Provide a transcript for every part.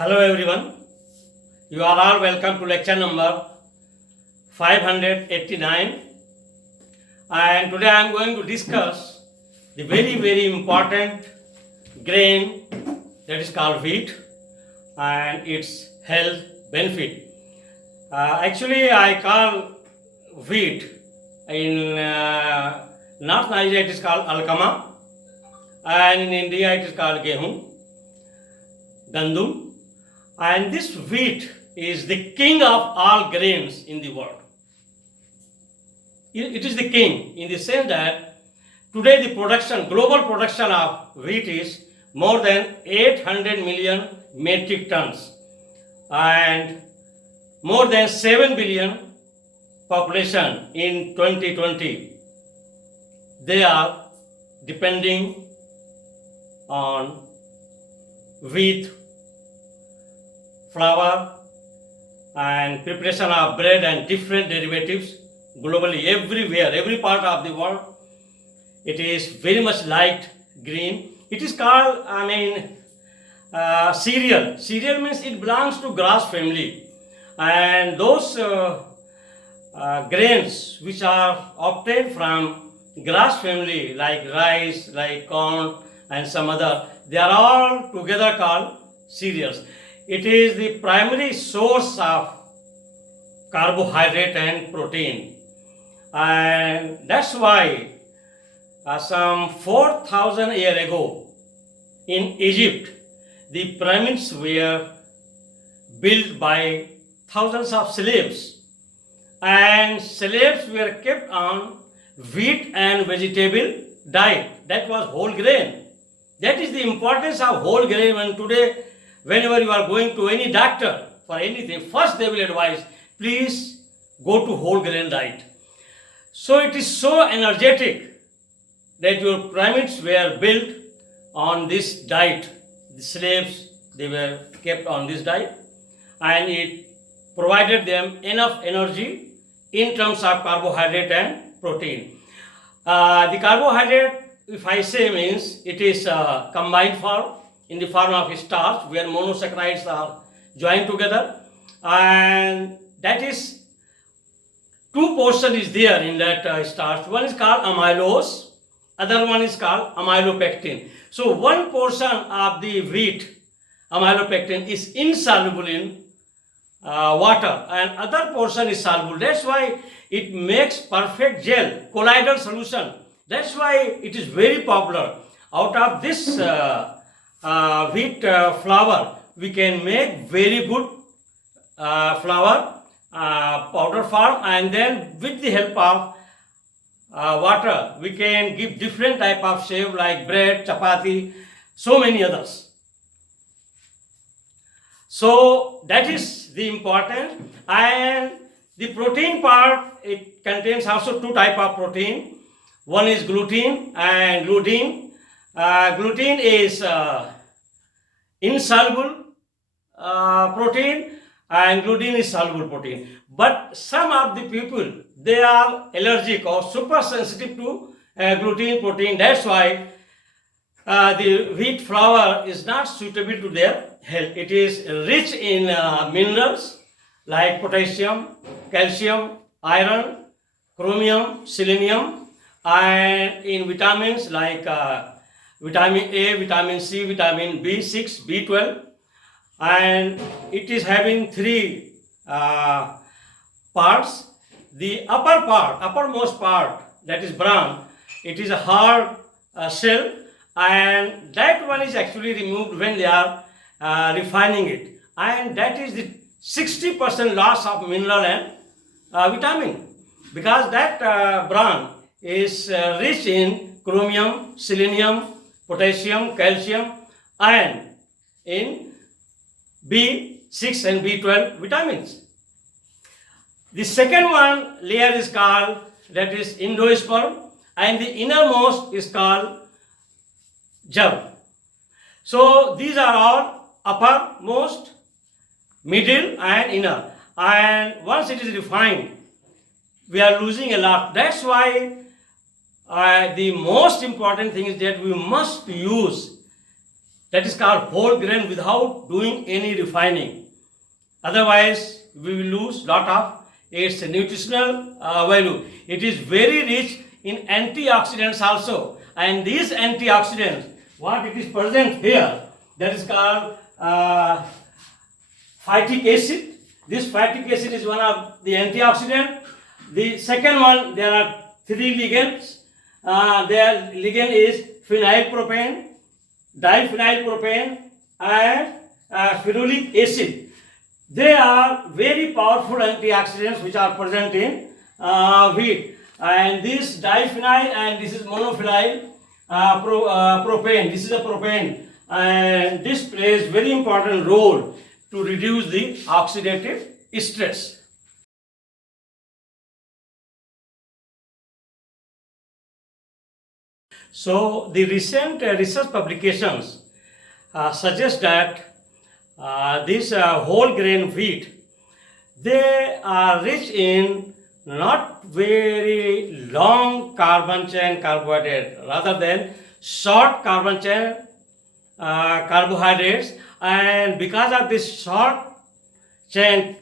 Hello everyone, you are all welcome to lecture number 589, and today I am going to discuss the very important grain that is called wheat and its health benefit. Actually I call wheat in North Nigeria it is called alkama, and in India it is called gandum. And this wheat is the king of all grains in the world. It is the king in the sense that today the global production of wheat is more than 800 million metric tons, and more than 7 billion population in 2020. They are depending on wheat flour and preparation of bread and different derivatives globally, everywhere, every part of the world. It is very much light green. It is called, cereal. Cereal means it belongs to grass family, and those grains which are obtained from grass family like rice, like corn and some other, they are all together called cereals. It is the primary source of carbohydrate and protein, and that's why some 4,000 years ago in Egypt, the pyramids were built by thousands of slaves, and slaves were kept on wheat and vegetable diet. That was whole grain. That is the importance of whole grain. And today, whenever you are going to any doctor for anything, first they will advise, please go to whole grain diet. So it is so energetic that your pyramids were built on this diet. The slaves, they were kept on this diet, and it provided them enough energy in terms of carbohydrate and protein. The carbohydrate, if I say, means it is combined form in the form of starch, where monosaccharides are joined together, and that is two portion is there in that starch. One is called amylose, other one is called amylopectin. So one portion of the wheat, amylopectin, is insoluble in water, and other portion is soluble. That's why it makes perfect gel, colloidal solution. That's why it is very popular. Out of this wheat flour, we can make very good flour powder form, and then with the help of water, we can give different type of shape like bread, chapati, so many others. So that is the important. And the protein part, it contains also two type of protein. One is gluten and gluten. Gluten is insoluble protein, and gluten is soluble protein. But some of the people, they are allergic or super sensitive to gluten protein. That's why the wheat flour is not suitable to their health. It is rich in minerals like potassium, calcium, iron, chromium, selenium, and in vitamins like vitamin A, vitamin C, vitamin B6, B12, and it is having three parts. The uppermost part, that is brown, it is a hard shell, and that one is actually removed when they are refining it, and that is the 60% loss of mineral and vitamin, because that brown is rich in chromium, selenium, potassium, calcium, and in B6 and B12 vitamins. The second one layer is called, that is endosperm, and the innermost is called germ. So these are all uppermost, middle and inner, and once it is refined, we are losing a lot. That's why the most important thing is that we must use That is called whole grain without doing any refining. Otherwise, we will lose lot of its nutritional value. It is very rich in antioxidants also, and these antioxidants, what it is present here, that is called phytic acid. This phytic acid is one of the antioxidant. The second one, there are three ligands. Their ligand is phenylpropane, diphenylpropane, and ferulic acid. They are very powerful antioxidants which are present in wheat. And this diphenyl and this is monophenyl propane. This is a propane, and this plays very important role to reduce the oxidative stress. So the recent research publications suggest that this whole grain wheat, they are rich in not very long carbon chain carbohydrate, rather than short carbon chain carbohydrates, and because of this short chain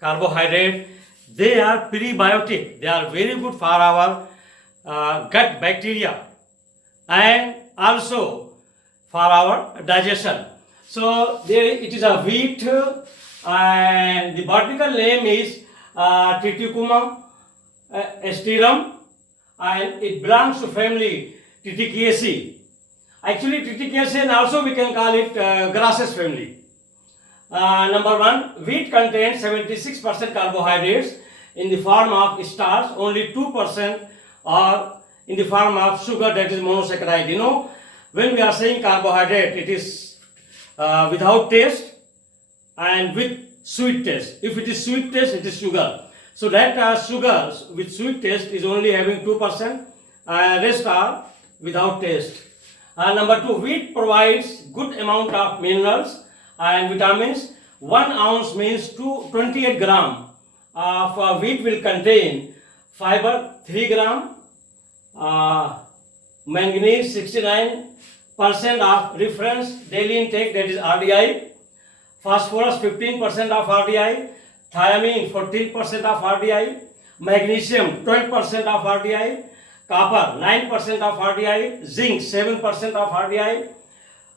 carbohydrate, they are prebiotic. They are very good for our gut bacteria and also for our digestion. So it is a wheat, and the botanical name is Triticum asterum, and it belongs to family Triticaceae. Actually, Triticaceae, and also we can call it grasses family. Number one, wheat contains 76% carbohydrates in the form of starch, only 2% are in the form of sugar, that is monosaccharide. You know, when we are saying carbohydrate, it is without taste and with sweet taste. If it is sweet taste, it is sugar. So that sugar with sweet taste is only having 2%, rest are without taste. Number two, wheat provides good amount of minerals and vitamins. 1 ounce means 28 gram of wheat will contain fiber 3 gram, manganese 69% of reference daily intake, that is RDI, phosphorus 15% of RDI, thiamine 14% of RDI, magnesium 12% of RDI, copper 9% of RDI, zinc 7% of RDI,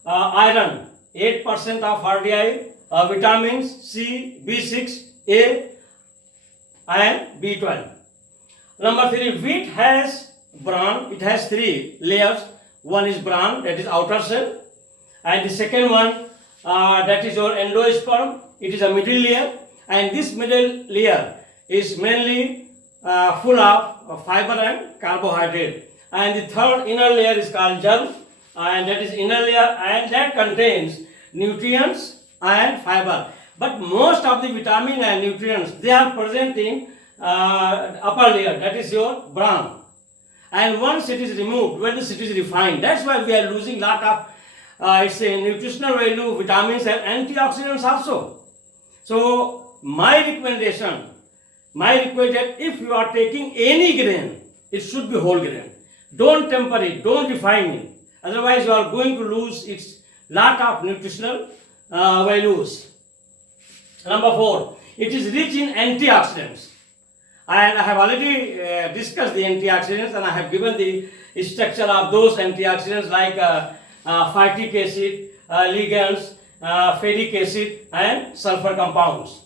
iron 8% of RDI, vitamins C, B6, A and B12. Number three, wheat has bran. It has three layers. One is bran, that is outer shell, and the second one, that is your endosperm. It is a middle layer, and this middle layer is mainly full of fiber and carbohydrate. And the third inner layer is called germ, and that is inner layer, and that contains nutrients and fiber. But most of the vitamin and nutrients, they are present in upper layer, that is your bran. And once it is removed, when it is refined, that's why we are losing lot of its nutritional value, vitamins and antioxidants also. So my recommendation, if you are taking any grain, it should be whole grain. Don't temper it, don't refine it. Otherwise you are going to lose its lot of nutritional values. Number four, it is rich in antioxidants. And I have already discussed the antioxidants, and I have given the structure of those antioxidants like phytic acid, lignans, ferulic acid and sulphur compounds.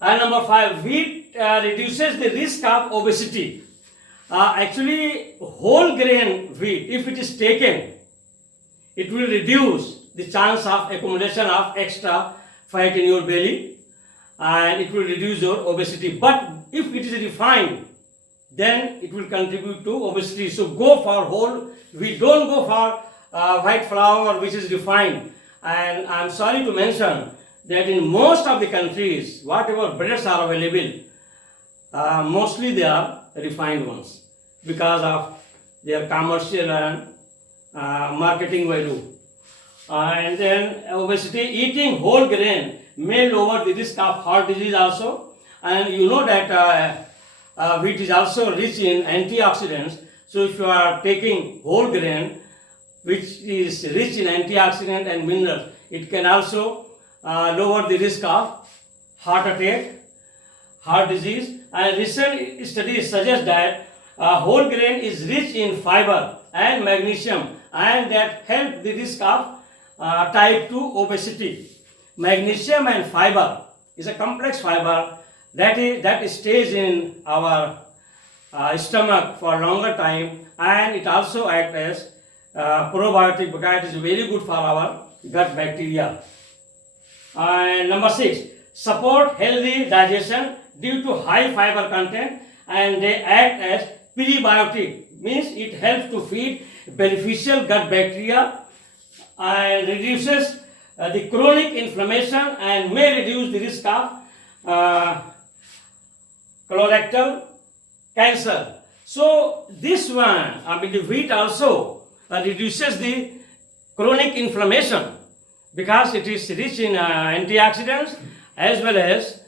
And number five, wheat reduces the risk of obesity. Actually, whole grain wheat, if it is taken, it will reduce the chance of accumulation of extra fat in your belly, and it will reduce your obesity. But if it is refined, then it will contribute to obesity. So go for whole wheat, don't go for white flour which is refined. And I am sorry to mention that in most of the countries, whatever breads are available, mostly they are refined ones because of their commercial and marketing value. And then obesity, eating whole grain may lower the risk of heart disease also. And you know that wheat is also rich in antioxidants. So if you are taking whole grain, which is rich in antioxidant and minerals. It can also lower the risk of heart attack, heart disease. And recent studies suggest that whole grain is rich in fiber and magnesium, and that help the risk of type 2 obesity. Magnesium and fiber is a complex fiber that stays in our stomach for a longer time, and it also acts as probiotic because it is very good for our gut bacteria. And number 6, support healthy digestion due to high fiber content, and they act as prebiotic, means it helps to feed beneficial gut bacteria and reduces the chronic inflammation and may reduce the risk of colorectal cancer. So this one, the wheat also reduces the chronic inflammation because it is rich in antioxidants as well as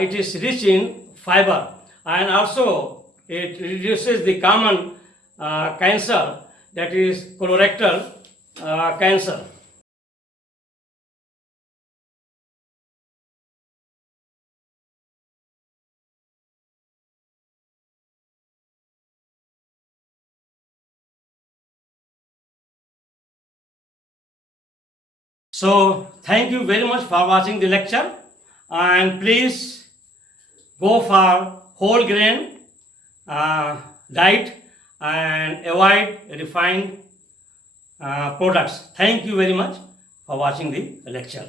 it is rich in fiber, and also it reduces the common cancer, that is colorectal cancer. So thank you very much for watching the lecture, and please go for whole grain diet and avoid refined products. Thank you very much for watching the lecture.